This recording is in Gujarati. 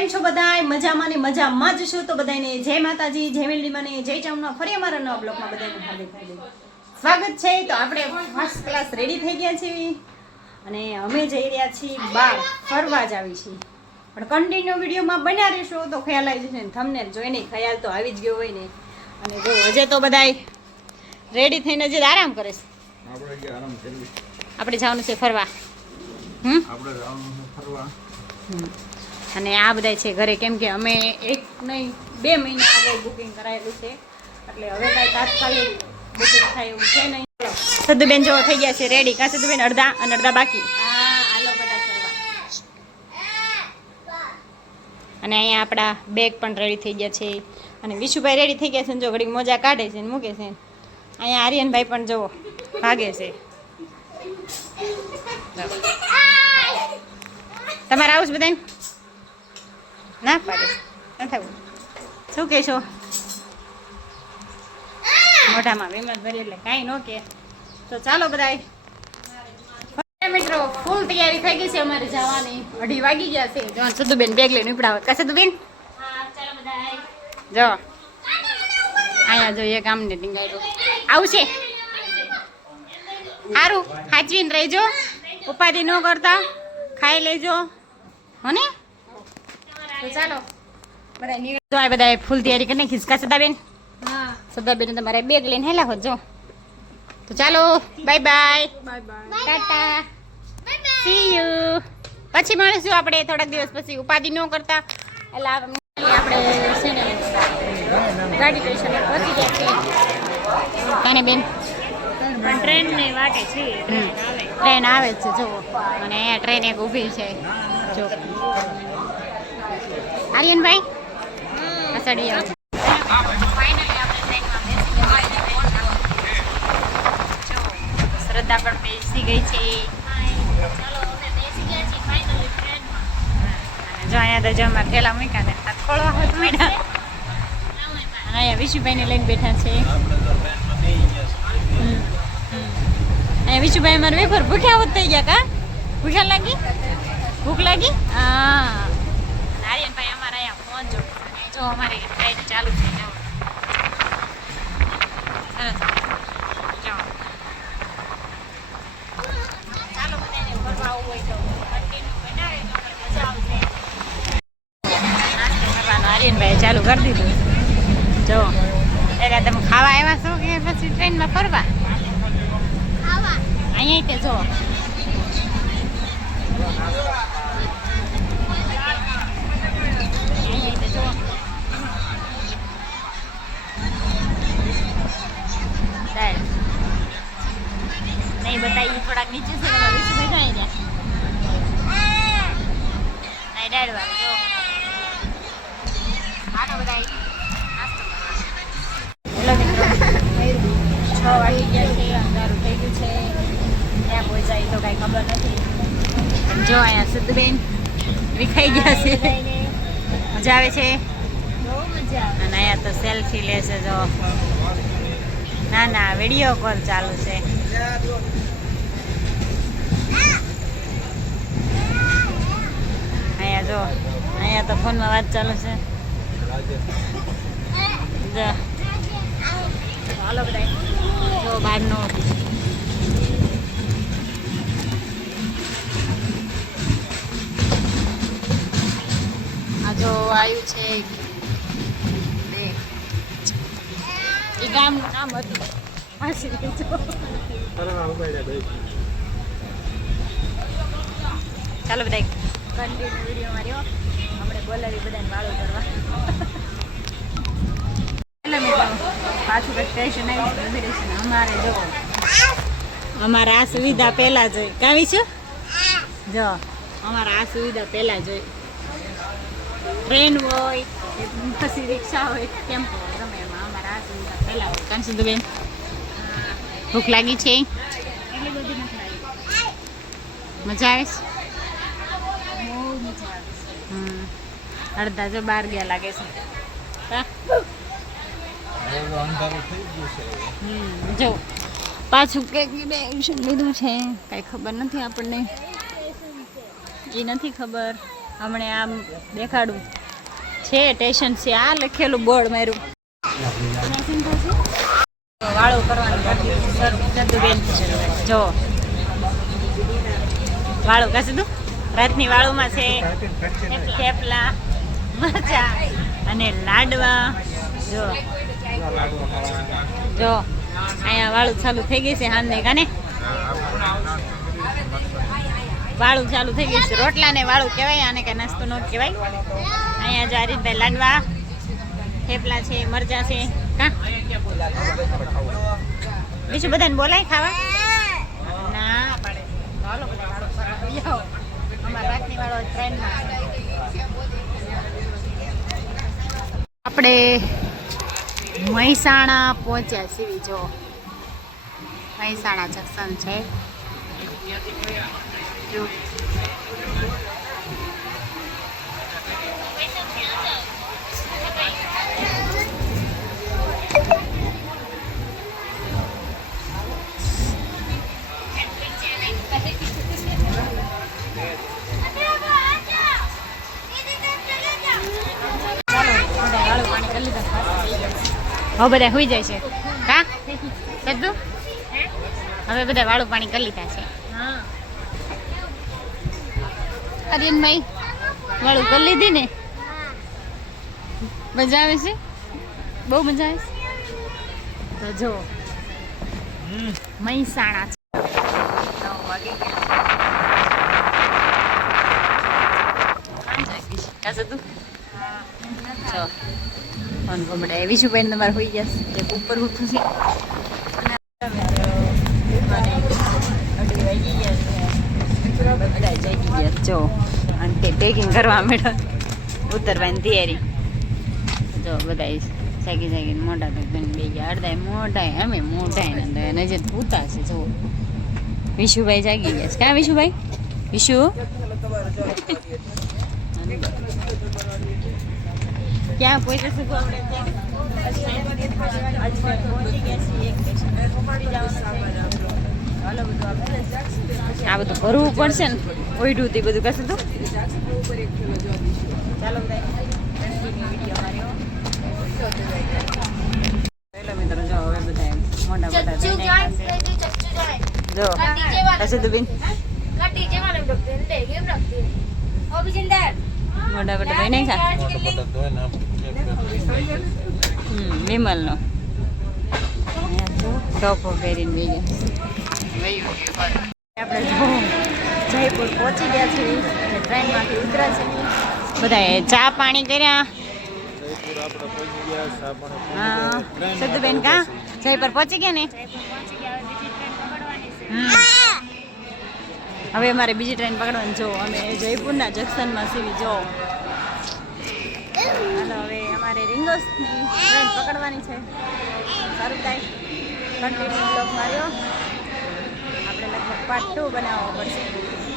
કેમ છો બધાય? મજામાં ને મજામાં જ છો તો બધાને જય માતાજી જય મેલડીમાં જય ચામના ફરી અમારા નવા બ્લોગમાં બધાને હાર્દિક હાર્દિક સ્વાગત છે. તો આપણે ફર્સ્ટ ક્લાસ રેડી થઈ ગયા છીએ. અને અમે જઈ રહ્યા છીએ બહાર ફરવા જ આવી છીએ. પણ કન્ટિન્યુ વિડીયોમાં બન્યા રહેશો તો ખ્યાલ આવી જશે ને તમને જોઈને ખ્યાલ તો આવી જ ગયો હોય ને. અને જો હજે તો બધાય રેડી થઈને હજી આરામ કરે છે. આપણે જવાનું છે ફરવા. હમ? આપણે જવાનું છે ફરવા. અને આ બધા છે ઘરે. કેમ કે અમે એક નહીં બે મહિના આગળ બુકિંગ કરાયેલું છે. એટલે હવે કાંઈ તાત્કાલિક બુકિંગ થાય એવું છે નહીં. સદુબેન જો થઈ ગયા છે રેડી કાં સદુબેન અડધા અને અડધા બાકી? હાલો અને અહીંયા આપણા બેગ પણ રેડી થઈ ગયા છે. અને વિશુભાઈ રેડી થઈ ગયા છે ને જો ઘડીક મોજા કાઢે છે ને મૂકે છે. અહીંયા આર્યનભાઈ પણ જો ભાગે છે. તમારે આવું છે બધાને ના પાડે ન થવું શું કહેશો? મોઢામાં વિમલ ભરી એટલે કાંઈ ન કે તો ચાલો બધા મિત્રો ફૂલ તૈયારી થઈ ગઈ છે અમારે જવાની. અઢી વાગી ગયા છે. જો બેન બેગ લઈને ઉપડાવે કા બેન જો. અહીંયા જો, એક આમને ટીંગાડ્યું આવશે. સારું હાચવીને રહેજો. ઉપાધિ ન કરતા. ખાઈ લેજો. હને? તો ચાલો. બધા બધા ફૂલ તૈયારી કરીને નાખી કા સદાબેન સદાબેન તમારે બેગ લઈને હેલા હોત જો. તો ચાલો bye bye. Tata. See you પછી મળીશું આપણે થોડાક દિવસ પછી. ઉપાધિ ન કરતા. એટલે આપણે છે ને ગાડી સ્ટેશન પહોંચી ગયા છીએ કાને બેન? પણ ટ્રેન ને વાટે છે ટ્રેન આવે. છે જો અને ટ્રેન એક ઊભી છે. જો. આર્યનભાઈ આ સડી આવો શ્રદ્ધા પણ બેસી ગઈ છે ચાલો અમે બેસી ગયા છીએ ફાઇનલી ટ્રેનમાં અને જો અહીંયા તો જો અમારે થેલા મૂક્યા ને હાથ ખોળવા હોત મીડા અને અહીંયા વિશુભાઈને લઈને બેઠા છે. હમ. હમ. અહીંયા વિશુભાઈ અમારે વેફર ભૂખ્યા હોત થઈ ગયા કા? ભૂખ્યા લાગી? ભૂખ લાગી? હા અને આર્યનભાઈ અમારે અહીંયા પહોંચો જો અમારી ટ્રેન ચાલુ થઈ જાવ સરસ. જો. ચાલો તો તો ચાલુ કરી દીધું. જો. એટલે તમે ખાવા આવ્યા છો કે પછી ટ્રેનમાં ફરવા? અહીંયા તે જો. અહીંયા તે જો. નહીં બતાવી થોડાક નીચે છે વિશુભાઈ જાય નહીં દાળ વાળી જો. હાલો બધાય હેલો મિત્રો. છ વાગી ગયા છે અંધારું થઈ ગયું છે. ત્યાં પહોંચાય તો કાંઈ ખબર નથી. જો અહીંયા સિદ્ધબેન વિખાઈ ગયા છે. મજા આવે છે? બહુ મજા આવે. અને અહીંયા તો સેલ્ફી લે છે જો. ના ના વીડિયો કોલ ચાલુ છે. અહીંયા જો, અહીંયા તો ફોનમાં વાત ચાલુ છે. હાલો બધા જો બહારનો. આ જો આવ્યું છે બે એ ગામનું નામ હતું. હાસી ચાલો બધા કન્ટિન્યુ વીડિયો માર્યો આપણે બોલાવી બધાને વાળો કરવા. પાછું સ્ટેશન આવી અમારે જો. અમારે આ સુવિધા પહેલાં જોઈ કાવી છે જો, અમારે આ સુવિધા પહેલાં જોઈ ટ્રેન હોય, પછી રિક્ષા હોય, ટેમ્પો હોય. ભૂખ લાગી છે મજા આવે છે. અડધા જો બહાર ગયા લાગે છે. જો, પાછું કંઈક એક્શન લીધું છે. કાંઈ ખબર નથી આપણને. એ નથી ખબર. હમણે આમ દેખાડું. છે, ટેશન છે. આ લખેલું બોર્ડ માર્યું. વાળું કરવાનું સર જો વાળું કશું તું રાતની વાળુમાં છે. થેપલા મરચા અને લાડવા જો જો અહીંયા વાળું ચાલુ થઈ ગઈ છે હાંને કાને વાળું ચાલુ થઈ ગયું છે. રોટલા ને વાળું કહેવાય, આને કઈ નાસ્તો નો કહેવાય. અહીંયા જો રીતે લાડવા થેપલા છે, મરચા છે, કા? બીજું બધાને બોલાય ખાવા? ના. અમારા રાતની ટ્રેનમાં આપણે મહેસાણા પહોંચ્યા છીએ, જો. મહેસાણા જંકશન છે. જો. હવે બધા હોઈ જાય છે. કા કીધું હવે બધા વાળું પાણી કરી લીધા છે. આર્યનભાઈ વાળું કરી લીધી ને? મજા આવે છે? બહુ મજા આવે છે? તો જો મહેસાણા છે. ફોન પર વિશુભાઈ તમારે હોઈ છે એક ઉપર ઉઠું છે. બધા જાગી ગયા જો અને તે પેકિંગ કરવા મેળો ઉતરવાની તૈયારી. જો બધા જાગી જાગીને મોઢા તો એકદમ બે ગયા. અડધા મોઢા, અમે મોટા ને નજર પૂતા છે. જો, વિશુભાઈ જાગી ગયા છે. ક્યાં વિશુભાઈ? વિશુ? ક્યાં પહોંચે છે આપણે આ બધું ભરવું પડશે ને? ઓઈડું તે બધું કશું તું? ચાલો મિત્રો જો હવે બધા મોટા મોટા જો કશું તું બેન. મોટા મોટા કરી. હમ વિમલનો. ટોપો પહેરીને બે આપણે જયપુર પહોંચી ગયા છે ટ્રેનમાંથી ઉતર્યા છે બધાએ ચા પાણી કર્યા. હા સદુબેન કા? જયપુર પહોંચી ગયા ને? હમ. હવે અમારે બીજી ટ્રેન પકડવાની, જો, અમે જયપુરના જંકશનમાં સીવી જો. હાલો, હવે અમારે રિંગોસની ટ્રેન પકડવાની છે. સારું થાય. કન્ટિન્યુ બ્લોક માર્યો. આપણે લગભગ પાર્ટ ટુ બનાવવો પડશે.